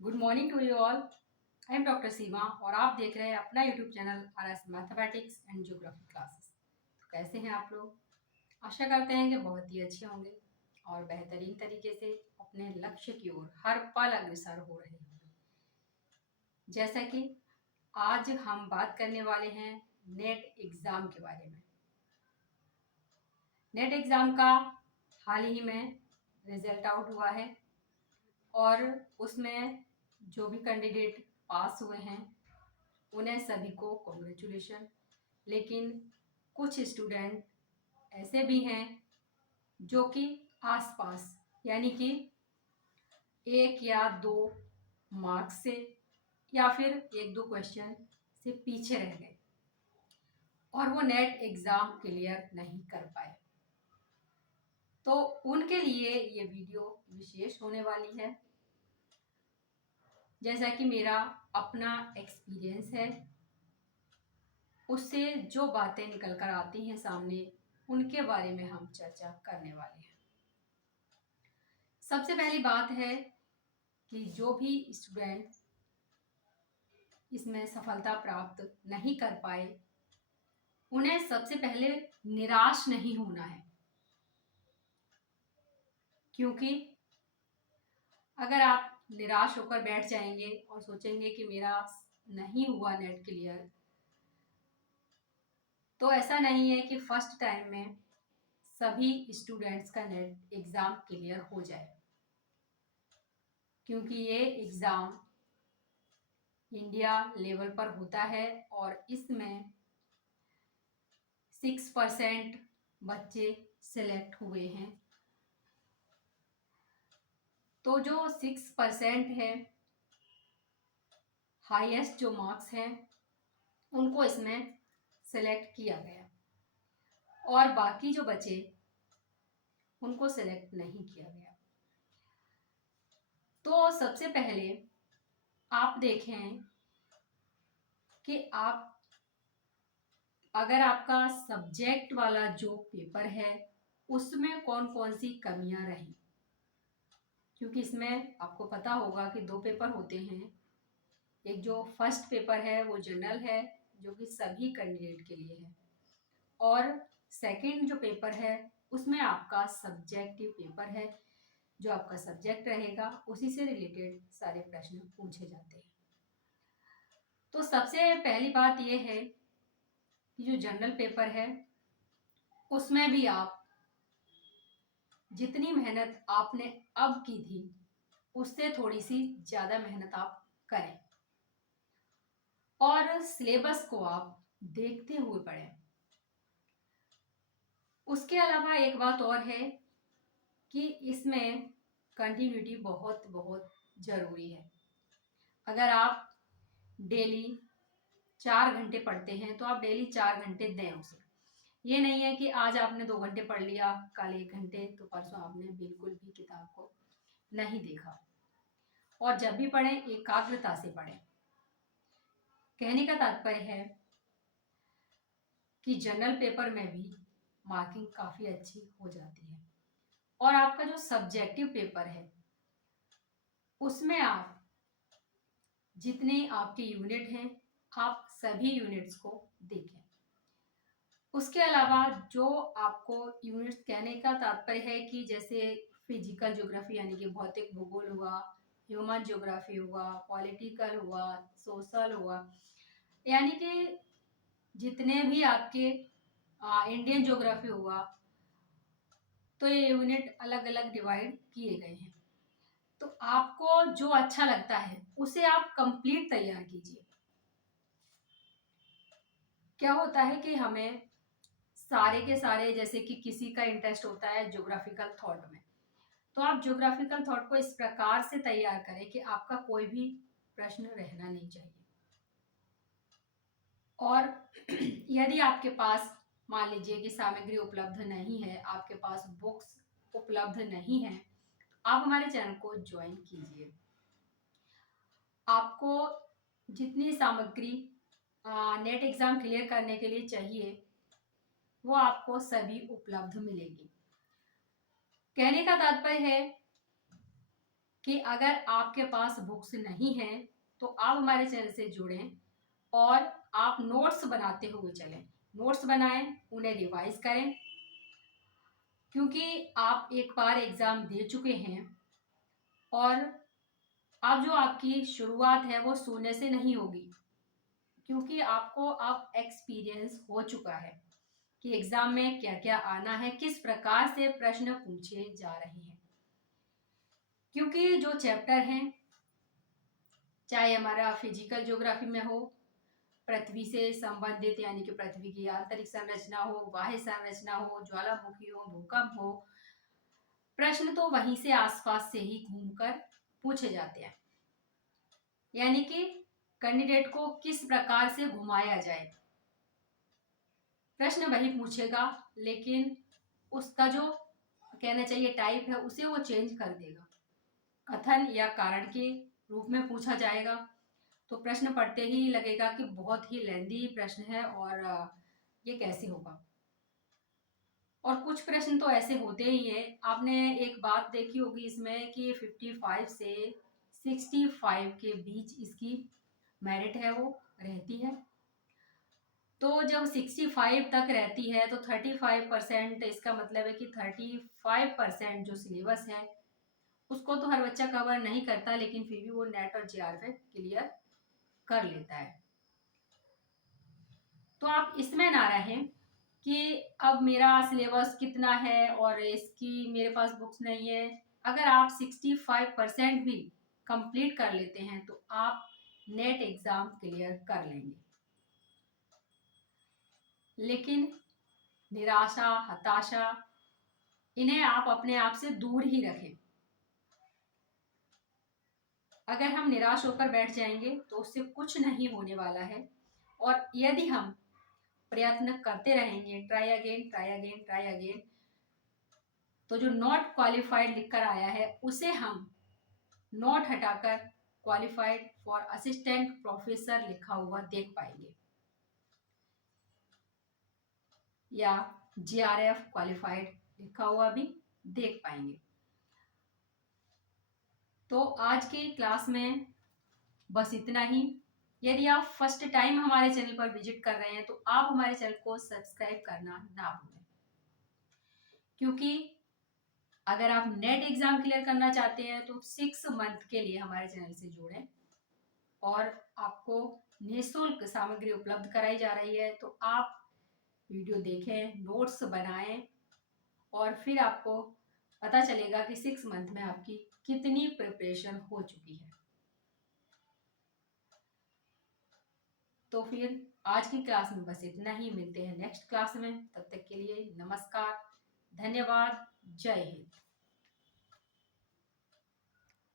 Good morning to you all. I am doctor Seema और आप देख रहे हैं अपना YouTube channel RS mathematics and geography classes. तो कैसे हैं आप लोग? आशा करते हैं कि बहुत ही अच्छे होंगे और बेहतरीन तरीके से अपने लक्ष्य की ओर हर पल अग्रसर हो रहे होंगे। जैसा कि आज हम बात करने वाले हैं नेट एग्ज़ाम के बारे में। नेट एग्ज़ाम का हाल ही में रिजल्ट आउट हुआ है और उसमें जो भी कैंडिडेट पास हुए हैं उन्हें सभी को कॉन्ग्रेचुलेशन। लेकिन कुछ स्टूडेंट ऐसे भी हैं जो कि आसपास यानी कि एक या दो मार्क्स से या फिर एक दो क्वेश्चन से पीछे रह गए और वो नेट एग्ज़ाम क्लियर नहीं कर पाए। तो उनके लिए ये वीडियो विशेष होने वाली है। जैसा कि मेरा अपना एक्सपीरियंस है, उससे जो बातें निकल कर आती हैं सामने, उनके बारे में हम चर्चा करने वाले हैं। सबसे पहली बात है कि जो भी स्टूडेंट इसमें सफलता प्राप्त नहीं कर पाए, उन्हें सबसे पहले निराश नहीं होना है। क्योंकि अगर आप निराश होकर बैठ जाएंगे और सोचेंगे कि मेरा नहीं हुआ नेट क्लियर, तो ऐसा नहीं है कि फर्स्ट टाइम में सभी स्टूडेंट्स का नेट एग्ज़ाम क्लियर हो जाए। क्योंकि ये एग्ज़ाम इंडिया लेवल पर होता है और इसमें 6% बच्चे सिलेक्ट हुए हैं। तो जो 6% है, हाईएस्ट जो मार्क्स हैं उनको इसमें सेलेक्ट किया गया और बाकी जो बचे उनको सेलेक्ट नहीं किया गया। तो सबसे पहले आप देखें कि आप अगर आपका सब्जेक्ट वाला जो पेपर है उसमें कौन कौन सी कमियां रही। क्योंकि इसमें आपको पता होगा कि दो पेपर होते हैं। एक जो फर्स्ट पेपर है वो जनरल है, जो कि सभी कैंडिडेट के लिए है, और सेकंड जो पेपर है उसमें आपका सब्जेक्टिव पेपर है। जो आपका सब्जेक्ट रहेगा उसी से रिलेटेड सारे प्रश्न पूछे जाते हैं। तो सबसे पहली बात यह है कि जो जनरल पेपर है उसमें भी आप जितनी मेहनत आपने अब की थी उससे थोड़ी सी ज़्यादा मेहनत आप करें और सिलेबस को आप देखते हुए पढ़ें। उसके अलावा एक बात और है कि इसमें कंटिन्यूटी बहुत बहुत ज़रूरी है। अगर आप डेली 4 घंटे पढ़ते हैं तो आप डेली 4 घंटे दें उसे। ये नहीं है कि आज आपने 2 घंटे पढ़ लिया, कल 1 घंटे, तो परसों आपने बिल्कुल भी किताब को नहीं देखा। और जब भी पढ़ें एकाग्रता से पढ़ें। कहने का तात्पर्य है कि जनरल पेपर में भी मार्किंग काफ़ी अच्छी हो जाती है और आपका जो सब्जेक्टिव पेपर है उसमें आप जितने आपके यूनिट हैं आप सभी यूनिट्स को देखें। उसके अलावा जो आपको यूनिट्स, कहने का तात्पर्य है कि जैसे फिजिकल ज्योग्राफी यानी कि भौतिक भूगोल हुआ, ह्यूमन ज्योग्राफी हुआ, पॉलिटिकल हुआ, सोशल हुआ, यानी कि जितने भी आपके इंडियन ज्योग्राफी हुआ, तो ये यूनिट अलग अलग डिवाइड किए गए हैं। तो आपको जो अच्छा लगता है उसे आप कंप्लीट तैयार कीजिए। क्या होता है कि हमें सारे के सारे, जैसे कि किसी का इंटरेस्ट होता है ज्योग्राफिकल थॉट में, तो आप ज्योग्राफिकल थॉट को इस प्रकार से तैयार करें कि आपका कोई भी प्रश्न रहना नहीं चाहिए। और यदि आपके पास मान लीजिए कि सामग्री उपलब्ध नहीं है, आपके पास बुक्स उपलब्ध नहीं है, आप हमारे चैनल को ज्वाइन कीजिए। आपको जितनी सामग्री नेट एग्ज़ाम क्लियर करने के लिए चाहिए वो आपको सभी उपलब्ध मिलेगी। कहने का तात्पर्य है कि अगर आपके पास बुक्स नहीं है तो आप हमारे चैनल से जुड़ें और आप नोट्स बनाते हुए चलें। नोट्स बनाएं, उन्हें रिवाइज करें, क्योंकि आप एक बार एग्ज़ाम दे चुके हैं और अब जो आपकी शुरुआत है वो शून्य से नहीं होगी, क्योंकि आपको अब एक्सपीरियंस हो चुका है कि एग्ज़ाम में क्या क्या आना है, किस प्रकार से प्रश्न पूछे जा रहे हैं। क्योंकि जो चैप्टर हैं, चाहे हमारा फिजिकल ज्योग्राफी में हो, पृथ्वी से संबंधित यानी कि पृथ्वी की आंतरिक संरचना हो, बाह्य संरचना हो, ज्वालामुखी हो, भूकंप हो, प्रश्न तो वहीं से आसपास से ही घूमकर पूछे जाते हैं। यानी कि कैंडिडेट को किस प्रकार से घुमाया जाए, प्रश्न वही पूछेगा, लेकिन उसका जो कहना चाहिए टाइप है उसे वो चेंज कर देगा। कथन या कारण के रूप में पूछा जाएगा, तो प्रश्न पढ़ते ही लगेगा कि बहुत ही लेंदी प्रश्न है और ये कैसे होगा। और कुछ प्रश्न तो ऐसे होते ही हैं। आपने एक बात देखी होगी इसमें कि 55 से 65 के बीच इसकी मेरिट है वो रहती है। तो जब 65 तक रहती है तो 35%, इसका मतलब है कि 35% जो सिलेबस है उसको तो हर बच्चा कवर नहीं करता, लेकिन फिर भी वो नेट और जेआरएफ क्लियर कर लेता है। तो आप इसमें ना रहें कि अब मेरा सिलेबस कितना है और इसकी मेरे पास बुक्स नहीं है। अगर आप 65% भी कंप्लीट कर लेते हैं तो आप नेट एग्ज़ाम क्लियर कर लेंगे। लेकिन निराशा, हताशा, इन्हें आप अपने आप से दूर ही रखें। अगर हम निराश होकर बैठ जाएंगे तो उससे कुछ नहीं होने वाला है। और यदि हम प्रयत्न करते रहेंगे, try again, try again, try again, तो जो नॉट क्वालिफाइड लिखकर आया है उसे हम नॉट हटाकर क्वालिफाइड फॉर असिस्टेंट प्रोफेसर लिखा हुआ देख पाएंगे, या जीआरएफ क्वालिफाइड लिखा हुआ भी देख पाएंगे। तो आज की क्लास में बस इतना ही। यदि आप फर्स्ट टाइम हमारे चैनल पर विजिट कर रहे हैं तो आप हमारे चैनल को सब्सक्राइब करना ना भूलें, क्योंकि अगर आप नेट एग्जाम क्लियर करना चाहते हैं तो 6 मंथ के लिए हमारे चैनल से जुड़ें और आपको निःशुल्क सामग्री उपलब्ध कराई जा रही है। तो आप वीडियो देखें, नोट्स बनाएं और फिर आपको पता चलेगा कि 6 मंथ में आपकी कितनी प्रिपरेशन हो चुकी है। तो फिर आज की क्लास में बस इतना ही। मिलते हैं नेक्स्ट क्लास में, तब तक के लिए नमस्कार, धन्यवाद, जय हिंद।